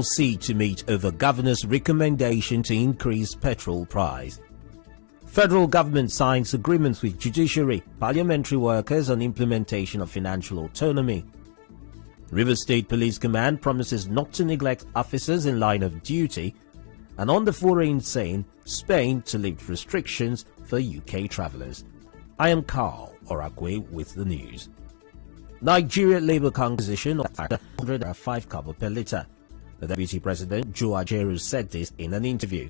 See to meet over governor's recommendation to increase petrol price. Federal government signs agreements with judiciary, parliamentary workers on implementation of financial autonomy. Rivers State Police Command promises not to neglect officers in line of duty. And on the foreign scene, Spain to lift restrictions for UK travellers. I am Carl Orakwue with the news. Nigeria Labour composition of 105 kobo per litre. The Deputy President, Joe Ajaero, said this in an interview.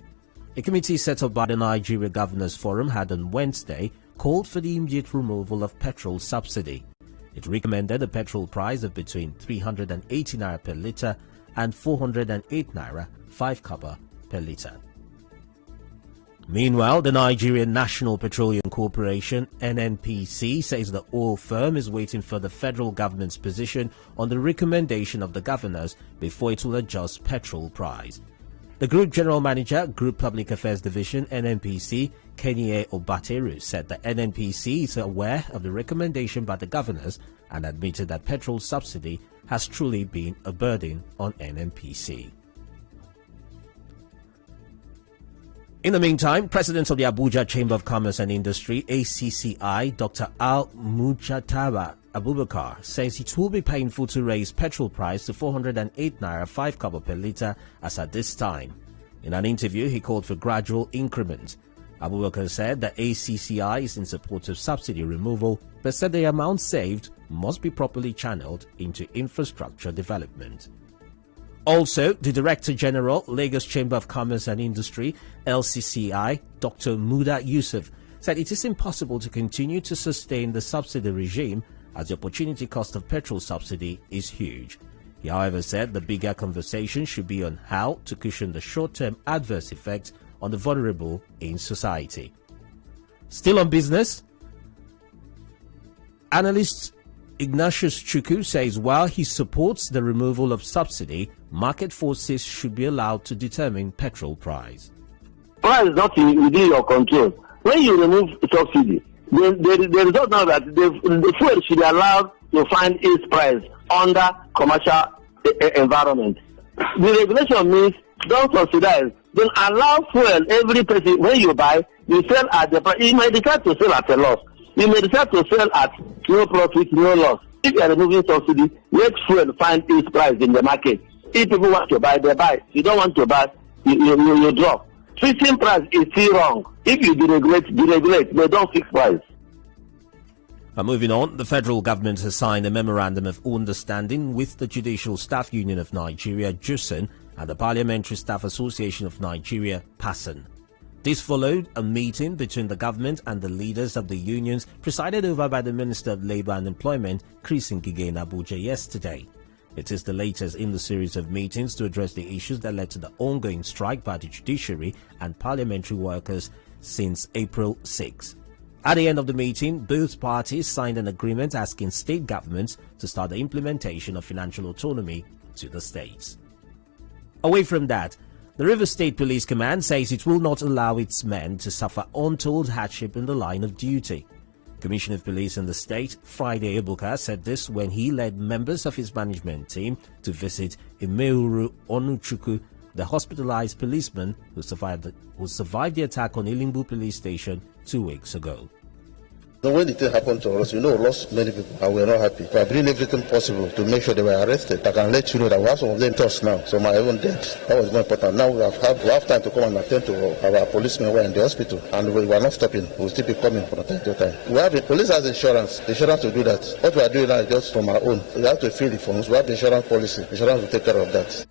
A committee set up by the Nigeria Governors Forum had on Wednesday called for the immediate removal of petrol subsidy. It recommended a petrol price of between 380 naira per litre and 408 naira 5 kobo per litre. Meanwhile, the Nigerian National Petroleum Corporation (NNPC) says the oil firm is waiting for the federal government's position on the recommendation of the governors before it will adjust petrol price. The Group General Manager, Group Public Affairs Division (NNPC), Kenye Obateru, said the NNPC is aware of the recommendation by the governors and admitted that petrol subsidy has truly been a burden on NNPC. In the meantime, President of the Abuja Chamber of Commerce and Industry, ACCI, Dr. Al-Mujataba Abubakar, says it will be painful to raise petrol price to 408 naira 5 kobo per litre as at this time. In an interview, he called for gradual increment. Abubakar said that ACCI is in support of subsidy removal, but said the amount saved must be properly channeled into infrastructure development. Also, the Director General, Lagos Chamber of Commerce and Industry, LCCI, Dr. Muda Yusuf, said it is impossible to continue to sustain the subsidy regime as the opportunity cost of petrol subsidy is huge. He, however, said the bigger conversation should be on how to cushion the short-term adverse effects on the vulnerable in society. Still on business, analyst Ignatius Chukwu says while he supports the removal of subsidy, market forces should be allowed to determine petrol price. Price is not within your control. When you remove subsidy, the result now that the fuel should be allowed to find its price under commercial environment. The regulation means don't subsidize. Don't allow fuel every person when you buy, you sell at the price. You may decide to sell at a loss. You may decide to sell at no profit, no loss. If you are removing subsidy, let fuel find its price in the market. If people want to buy, they buy. If you don't want to buy, you drop. Fixing price is still wrong. If you deregulate, they don't fix price. Moving on, the federal government has signed a memorandum of understanding with the Judicial Staff Union of Nigeria, JUSN, and the Parliamentary Staff Association of Nigeria, PASAN. This followed a meeting between the government and the leaders of the unions presided over by the Minister of Labour and Employment, Chris Ngige, in Abuja yesterday. It is the latest in the series of meetings to address the issues that led to the ongoing strike by the judiciary and parliamentary workers since April 6. At the end of the meeting, both parties signed an agreement asking state governments to start the implementation of financial autonomy to the states. Away from that, the Rivers State Police Command says it will not allow its men to suffer untold hardship in the line of duty. Commissioner of Police in the state, Friday Ebuka, said this when he led members of his management team to visit Imeuru Onuchukwu, the hospitalized policeman who survived the attack on Ilimbu police station 2 weeks ago. When the thing happened to us, we lost many people and we're not happy. We are doing everything possible to make sure they were arrested. I can let you know that we have some of them touched now. So my own death, that was more important. Now we have time to come and attend to our policemen who are in the hospital, and we are not stopping. We'll still be coming from time to time. We have police has insurance to do that. What we are doing now is just from our own. We have to fill the forms. We have the insurance policy. Insurance will take care of that.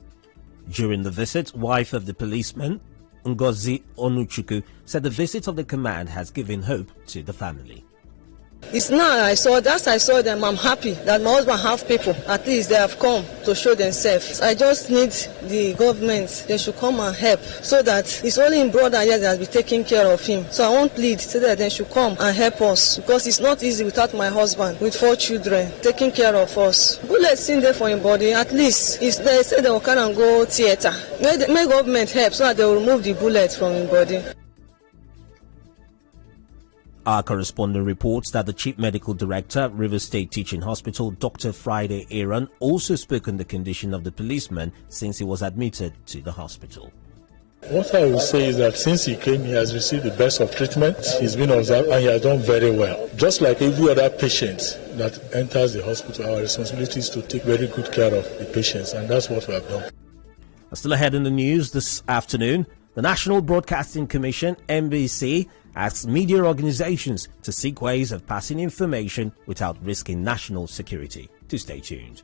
During the visit, wife of the policeman, Ngozi Onuchukwu, said the visit of the command has given hope to the family. It's now I saw them, I'm happy that my husband have people. At least they have come to show themselves. I just need the government, they should come and help so that it's only in brother here that will be taking care of him. So I won't plead so that they should come and help us because it's not easy without my husband with 4 children taking care of us. Bullets in there for him body, at least they say they will come and go theater. May government help so that they will remove the bullets from his body. Our correspondent reports that the Chief Medical Director, Rivers State Teaching Hospital, Dr. Friday Aaron, also spoke on the condition of the policeman since he was admitted to the hospital. What I will say is that since he came, he has received the best of treatment. He's been observed and he has done very well. Just like every other patient that enters the hospital, our responsibility is to take very good care of the patients, and that's what we have done. Still ahead in the news this afternoon, the National Broadcasting Commission, NBC, asks media organizations to seek ways of passing information without risking national security. To stay tuned.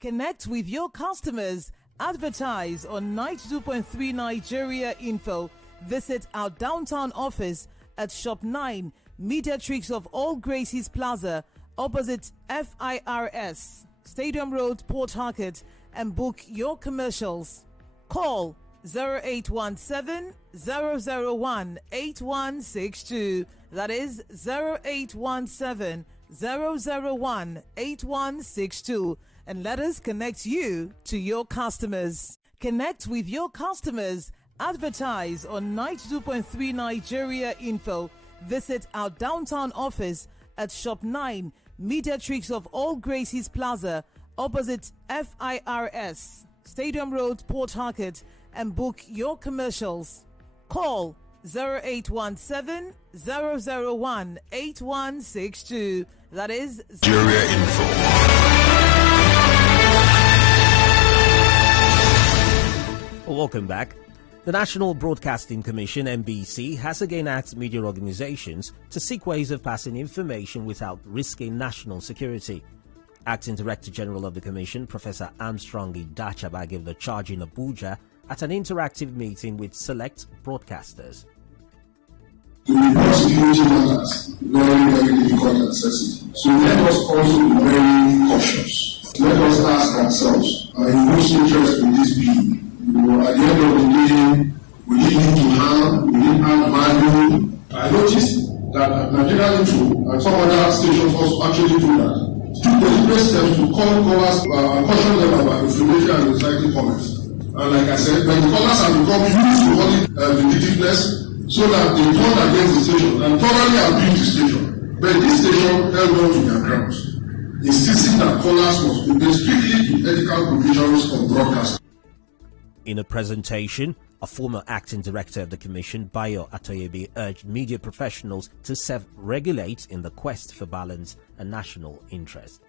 Connect with your customers. Advertise on 92.3 Nigeria Info. Visit our downtown office at Shop 9, Mediatrix of All Gracies Plaza, opposite FIRS, Stadium Road, Port Harcourt, and book your commercials. Call 0817-001-8162. That is 0817-001-8162. And let us connect you to your customers. Connect with your customers. Advertise on 92.3 Nigeria Info. Visit our downtown office at Shop 9, Mediatrix of All Gracies Plaza, opposite FIRS, Stadium Road, Port Harcourt, and book your commercials. Call 0817-001-8162. That is Nigeria Info. Welcome back. The National Broadcasting Commission, NBC, has again asked media organizations to seek ways of passing information without risking national security. Acting Director General of the Commission, Professor Armstrong Idachaba, gave the charge in Abuja at an interactive meeting with select broadcasters. The security matters very, very difficult and sensitive. So let us also be very cautious. Let us ask ourselves, in whose interest will this be? At the end of the day, we need to harm, we need add value. I noticed that Nigeria Info and some other stations also actually do that. Took deliberate steps to call callers and caution them about information and anxiety comments. And like I said, when the callers have become used to all the vindictiveness, so that they turned against the station and thoroughly abused the station. But this station held on to their grounds, insisting that callers must obey strictly to ethical provisions of broadcasting. In a presentation, a former acting director of the commission, Bayo Atoyebe, urged media professionals to self-regulate in the quest for balance and national interest.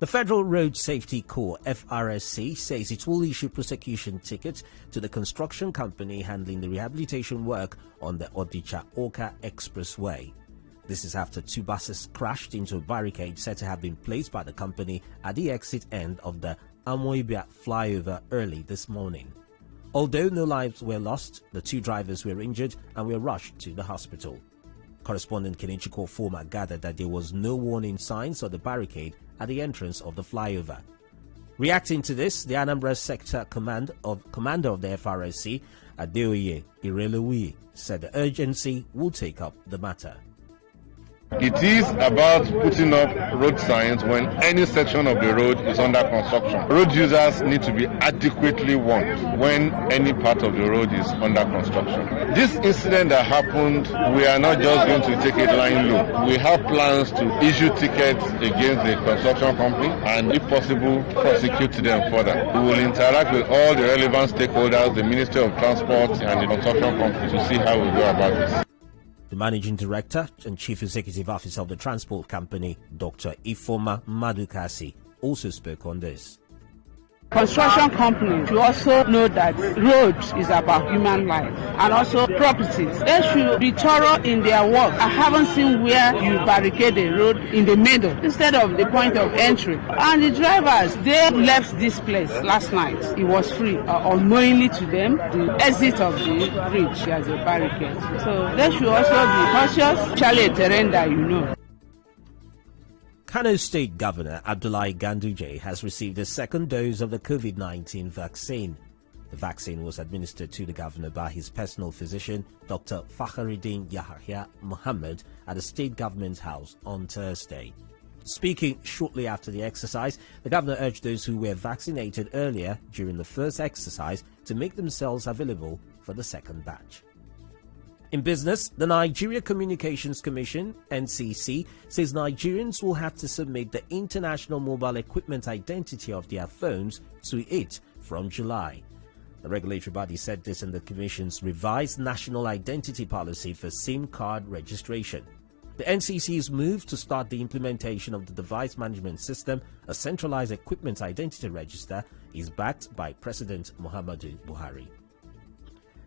The Federal Road Safety Corps, FRSC, says it will issue prosecution tickets to the construction company handling the rehabilitation work on the Onitsha-Awka Expressway. This is after two buses crashed into a barricade said to have been placed by the company at the exit end of the Amoibia flyover early this morning. Although no lives were lost, the two drivers were injured and were rushed to the hospital. Correspondent Kenichiko Foma gathered that there was no warning signs of the barricade at the entrance of the flyover. Reacting to this, the Anambra Sector Commander of the FRSC, Adeoye Irelewuyi, said the agency will take up the matter. It is about putting up road signs when any section of the road is under construction. Road users need to be adequately warned when any part of the road is under construction. This incident that happened, we are not just going to take it lying low. We have plans to issue tickets against the construction company and, if possible, prosecute them further. We will interact with all the relevant stakeholders, the Ministry of Transport and the construction company, to see how we go about this. The Managing Director and Chief Executive Officer of the transport company, Dr. Ifoma Madukasi, also spoke on this. Construction companies should also know that roads is about human life and also properties. They should be thorough in their work. I haven't seen where you barricade a road in the middle instead of the point of entry. And the drivers, they left this place last night. It was free. Unknowingly to them, the exit of the bridge has a barricade. So they should also be cautious. Charlie terrain that you know. Kano State Governor Abdullahi Ganduje has received a second dose of the COVID-19 vaccine. The vaccine was administered to the governor by his personal physician, Dr. Fakharuddin Yahya Muhammad, at the state government house on Thursday. Speaking shortly after the exercise, the governor urged those who were vaccinated earlier during the first exercise to make themselves available for the second batch. In business, the Nigeria Communications Commission, NCC, says Nigerians will have to submit the International Mobile Equipment Identity of their phones to it from July. The regulatory body said this in the Commission's revised National Identity Policy for SIM card registration. The NCC's move to start the implementation of the Device Management System, a centralized equipment identity register, is backed by President Muhammadu Buhari.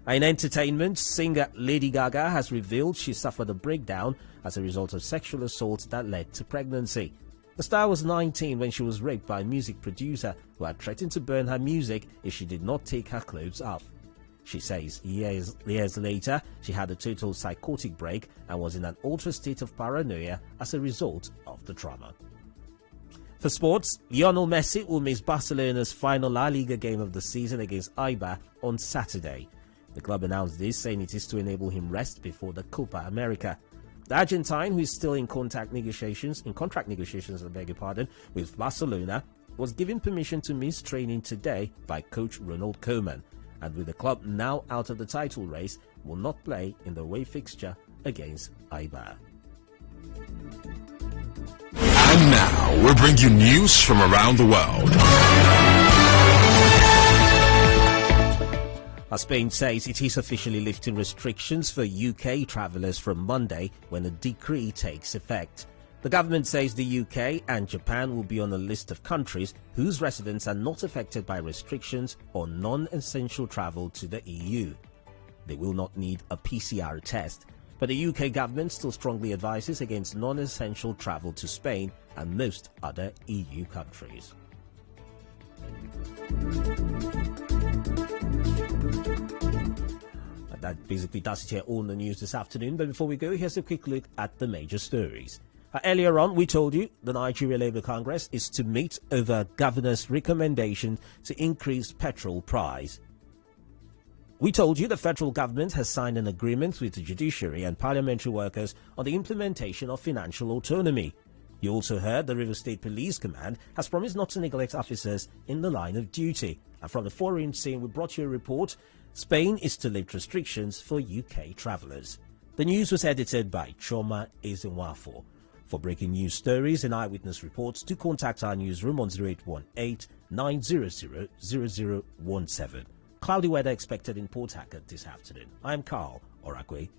In entertainment, singer Lady Gaga has revealed she suffered a breakdown as a result of sexual assault that led to pregnancy. The star was 19 when she was raped by a music producer who had threatened to burn her music if she did not take her clothes off. She says years later, she had a total psychotic break and was in an altered state of paranoia as a result of the trauma. For sports, Lionel Messi will miss Barcelona's final La Liga game of the season against Eibar on Saturday. The club announced this, saying it is to enable him rest before the Copa America. The Argentine, who is still in contract negotiations, with Barcelona, was given permission to miss training today by coach Ronald Koeman, and with the club now out of the title race, will not play in the away fixture against Eibar. And now we'll bring you news from around the world. Spain says it is officially lifting restrictions for UK travellers from Monday when a decree takes effect. The government says the UK and Japan will be on a list of countries whose residents are not affected by restrictions or non-essential travel to the EU. They will not need a PCR test, but the UK government still strongly advises against non-essential travel to Spain and most other EU countries. That basically does it here on the news this afternoon. But before we go, here's a quick look at the major stories. Earlier on, we told you the Nigeria Labour Congress is to meet over governor's recommendation to increase petrol price. We told you the federal government has signed an agreement with the judiciary and parliamentary workers on the implementation of financial autonomy. You also heard the River State Police Command has promised not to neglect officers in the line of duty. And from the foreign scene, we brought you a report. Spain is to lift restrictions for UK travellers. The news was edited by Choma Ezenwafo. For breaking news stories and eyewitness reports, do contact our newsroom on 0818 900 0017. Cloudy weather expected in Port Harcourt this afternoon. I'm Carl Orakwue.